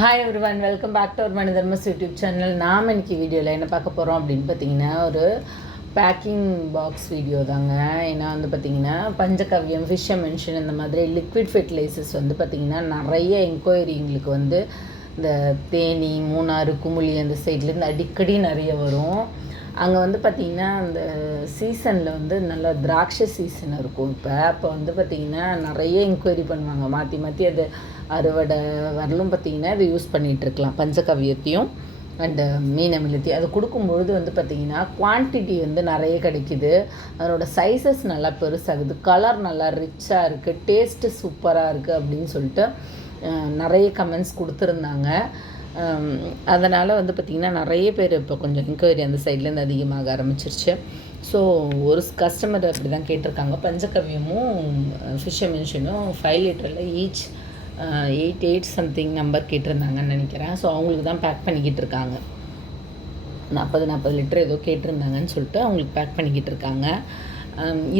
Hi everyone, welcome back to our மனிதர்மஸ் YouTube channel. நாம் இன்னைக்கு வீடியோவில் என்ன பார்க்க போகிறோம் அப்படின்னு பார்த்தீங்கன்னா, ஒரு பேக்கிங் பாக்ஸ் வீடியோ தாங்க. ஏன்னா வந்து பார்த்திங்கன்னா பஞ்சகவ்யம், ஃபிஷ்ஷை மென்ஷன் இந்த மாதிரி லிக்விட் ஃபெர்டிலைசர்ஸ் வந்து பார்த்திங்கன்னா நிறைய என்கொயரி எங்களுக்கு வந்து இந்த தேனி, மூணாறு, குமுளி அந்த சைட்லேருந்து அடிக்கடி நிறைய வரும். அங்கே வந்து பார்த்திங்கன்னா அந்த சீசனில் வந்து நல்ல திராட்சை சீசன் இருக்கும். அப்போ வந்து பார்த்திங்கன்னா நிறைய என்கொயரி பண்ணுவாங்க, மாற்றி மாற்றி அது அறுவடை வரலும் பார்த்திங்கன்னா அதை யூஸ் பண்ணிகிட்ருக்கலாம். பஞ்சகவ்யத்தையும் அண்டு மீன் அமிலத்தையும் அது கொடுக்கும்பொழுது வந்து பார்த்திங்கன்னா குவான்டிட்டி வந்து நிறைய கிடைக்கிது. அதனோட சைஸஸ் நல்லா பெருசாகுது, கலர் நல்லா ரிச்சாக இருக்குது, டேஸ்ட்டு சூப்பராக இருக்குது அப்படின்னு சொல்லிட்டு நிறைய கமெண்ட்ஸ் கொடுத்துருந்தாங்க. அதனால் வந்து பார்த்திங்கன்னா நிறைய பேர் இப்போ கொஞ்சம் என்கொயரி அந்த சைட்லேருந்து அதிகமாக ஆரம்பிச்சிருச்சு. ஸோ ஒரு கஸ்டமர் அப்படி தான் கேட்டிருக்காங்க. பஞ்சகவ்யமும் ஃபிஷ்ஷை மென்ஷனும் 5 லிட்டரில் ஈச் 8 சம்திங் நம்பர் கேட்டிருந்தாங்கன்னு நினைக்கிறேன். ஸோ அவங்களுக்கு தான் பேக் பண்ணிக்கிட்டு இருக்காங்க. 40 லிட்டர் ஏதோ கேட்டிருந்தாங்கன்னு சொல்லிட்டு அவங்களுக்கு பேக் பண்ணிக்கிட்டு இருக்காங்க.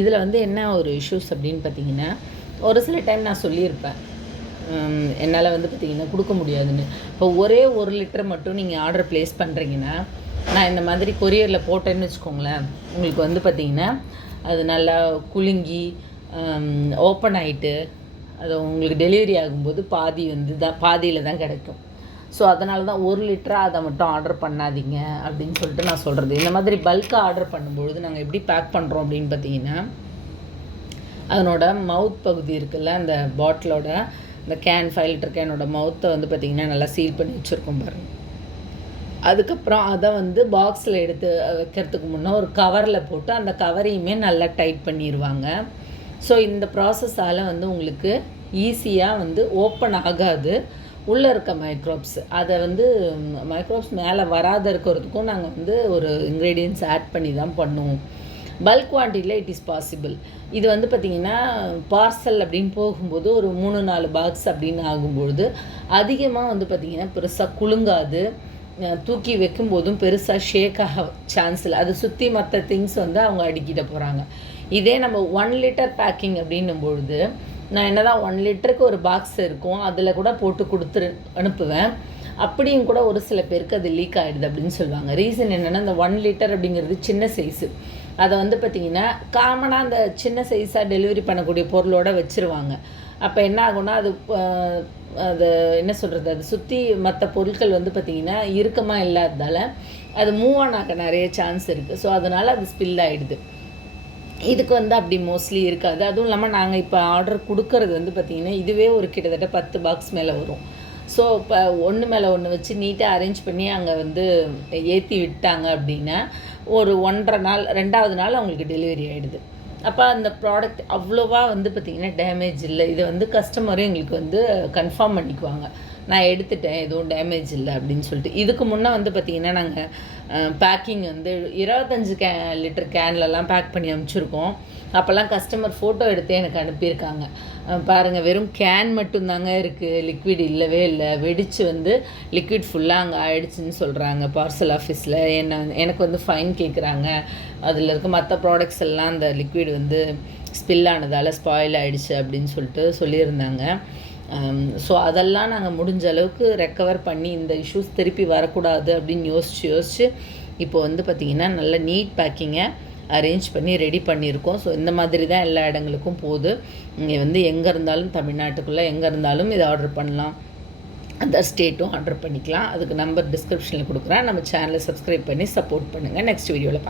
இதில் வந்து என்ன ஒரு இஷ்யூஸ் அப்படின்னு பார்த்திங்கன்னா, ஒரு சில டைம் நான் சொல்லியிருப்பேன் என்னால் வந்து பார்த்திங்கன்னா கொடுக்க முடியாதுன்னு. இப்போ ஒரே 1 லிட்டர் மட்டும் நீங்கள் ஆர்டர் ப்ளேஸ் பண்ணுறீங்கன்னா, நான் இந்த மாதிரி கொரியரில் போட்டேன்னு வச்சுக்கோங்களேன், உங்களுக்கு வந்து பார்த்திங்கன்னா அது நல்லா குலுங்கி ஓப்பன் ஆகிட்டு அது உங்களுக்கு டெலிவரி ஆகும்போது பாதியில் தான் கிடைக்கும். ஸோ அதனால தான் 1 லிட்டராக அதை மட்டும் ஆர்டர் பண்ணாதீங்க அப்படின்னு சொல்லிட்டு நான் சொல்கிறது. இந்த மாதிரி பல்காக ஆர்டர் பண்ணும்பொழுது நாங்கள் எப்படி பேக் பண்ணுறோம் அப்படின்னு பார்த்திங்கன்னா, அதனோட மவுத் பகுதி இருக்குல்ல, அந்த பாட்டிலோட இந்த கேன் 5 லிட்டர் கேனோட மவுத்தை வந்து பார்த்திங்கன்னா நல்லா சீல் பண்ணி வச்சுருக்கோம் பாருங்கள். அதுக்கப்புறம் அதை வந்து பாக்ஸில் எடுத்து வைக்கிறதுக்கு முன்னே ஒரு கவரில் போட்டு அந்த கவரையுமே நல்லா டைட் பண்ணிடுவாங்க. ஸோ இந்த ப்ராசஸால் வந்து உங்களுக்கு ஈஸியாக வந்து ஓப்பன் ஆகாது. உள்ளே இருக்க மைக்ரோப்ஸ் அதை வந்து மைக்ரோப்ஸ் மேலே வராத இருக்கிறதுக்கும் நாங்கள் வந்து ஒரு இன்க்ரீடியன்ட்ஸ் ஆட் பண்ணி தான் பண்ணுவோம். பல்க் குவான்டிட்டியில் இட் இஸ் பாசிபிள். இது வந்து பார்த்திங்கன்னா பார்சல் அப்படின்னு போகும்போது ஒரு 3-4 பாக்ஸ் அப்படின்னு ஆகும்பொழுது அதிகமாக வந்து பார்த்திங்கன்னா பெருசாக குலுங்காது, தூக்கி வைக்கும்போதும் பெருசாக ஷேக் ஆக சான்ஸ் இல்லை. அதை சுற்றி மற்ற திங்ஸ் வந்து அவங்க அடிக்கிட்ட போகிறாங்க. இதே நம்ம 1 லிட்டர் பேக்கிங் அப்படின்னும் பொழுது நான் என்ன தான் 1 லிட்டருக்கு ஒரு பாக்ஸ் இருக்கும், அதில் கூட போட்டு கொடுத்து அனுப்புவேன். அப்படியும் கூட ஒரு சில பேருக்கு அது லீக் ஆகிடுது அப்படின்னு சொல்லுவாங்க. ரீசன் என்னென்னா, இந்த 1 லிட்டர் அப்படிங்கிறது சின்ன சைஸு. அதை வந்து பார்த்திங்கன்னா காமனாக அந்த சின்ன சைஸாக டெலிவரி பண்ணக்கூடிய பொருளோடு வச்சுருவாங்க. அப்போ என்ன ஆகும்னா அது என்ன சொல்கிறது, அது சுற்றி மற்ற பொருட்கள் வந்து பார்த்திங்கன்னா இறுக்கமாக இல்லாததால் அது மூவ் ஆன் ஆக நிறைய சான்ஸ் இருக்குது. ஸோ அதனால் அது ஸ்பில் ஆகிடுது. இதுக்கு வந்து அப்படி மோஸ்ட்லி இருக்காது. அதுவும் இல்லாமல் நாங்கள் இப்போ ஆர்டர் கொடுக்கறது வந்து பார்த்திங்கன்னா இதுவே ஒரு கிட்டத்தட்ட 10 பாக்ஸ் மேலே வரும். ஸோ இப்போ ஒன்று மேலே ஒன்று வச்சு நீட்டாக அரேஞ்ச் பண்ணி அங்கே வந்து ஏற்றி விட்டாங்க அப்படின்னா ஒரு 1.5 நாள் 2வது நாள் அவங்களுக்கு டெலிவரி ஆகிடுது. அப்போ அந்த ப்ராடக்ட் அவ்வளோவா வந்து பார்த்திங்கன்னா டேமேஜ் இல்லை. இதை வந்து கஸ்டமரும் எங்களுக்கு வந்து கன்ஃபார்ம் பண்ணிக்குவாங்க, நான் எடுத்துட்டேன், எதுவும் டேமேஜ் இல்லை அப்படின்னு சொல்லிட்டு. இதுக்கு முன்னே வந்து பார்த்திங்கன்னா நாங்கள் பேக்கிங் வந்து 25 லிட்டர் கேன்லலாம் பேக் பண்ணி அனுப்பிச்சிருக்கோம். அப்போல்லாம் கஸ்டமர் ஃபோட்டோ எடுத்து எனக்கு அனுப்பியிருக்காங்க. பாருங்கள், வெறும் கேன் மட்டும்தாங்க இருக்குது, லிக்விட் இல்லவே இல்லை, வெடித்து வந்து லிக்விட் ஃபுல்லாக அங்கே ஆயிடுச்சுன்னு சொல்கிறாங்க பார்சல் ஆஃபீஸில். எனக்கு வந்து ஃபைன் கேட்குறாங்க. அதில் இருக்க மற்ற ப்ராடக்ட்ஸ் எல்லாம் அந்த லிக்விட் வந்து ஸ்பில் ஆனதால் ஸ்பாயில் ஆகிடுச்சு அப்படின்னு சொல்லிட்டு சொல்லியிருந்தாங்க. ஸோ அதெல்லாம் நாங்கள் முடிஞ்ச அளவுக்கு ரெக்கவர் பண்ணி இந்த இஷ்யூஸ் திருப்பி வரக்கூடாது அப்படின்னு யோசித்து இப்போ வந்து பார்த்திங்கன்னா நல்ல நீட் பேக்கிங்கை அரேஞ்ச் பண்ணி ரெடி பண்ணியிருக்கோம். ஸோ இந்த மாதிரி தான் எல்லா இடங்களுக்கும் போகுது. இங்கே வந்து எங்கே இருந்தாலும் தமிழ்நாட்டுக்குள்ளே எங்கே இருந்தாலும் இதை ஆர்டர் பண்ணலாம், அதர் ஸ்டேட்டும் ஆர்டர் பண்ணிக்கலாம். அதுக்கு நம்பர் டிஸ்கிரிப்ஷனில் கொடுக்குறேன். நம்ம சேனலை சப்ஸ்கிரைப் பண்ணி சப்போர்ட் பண்ணுங்கள். நெக்ஸ்ட் வீடியோவில்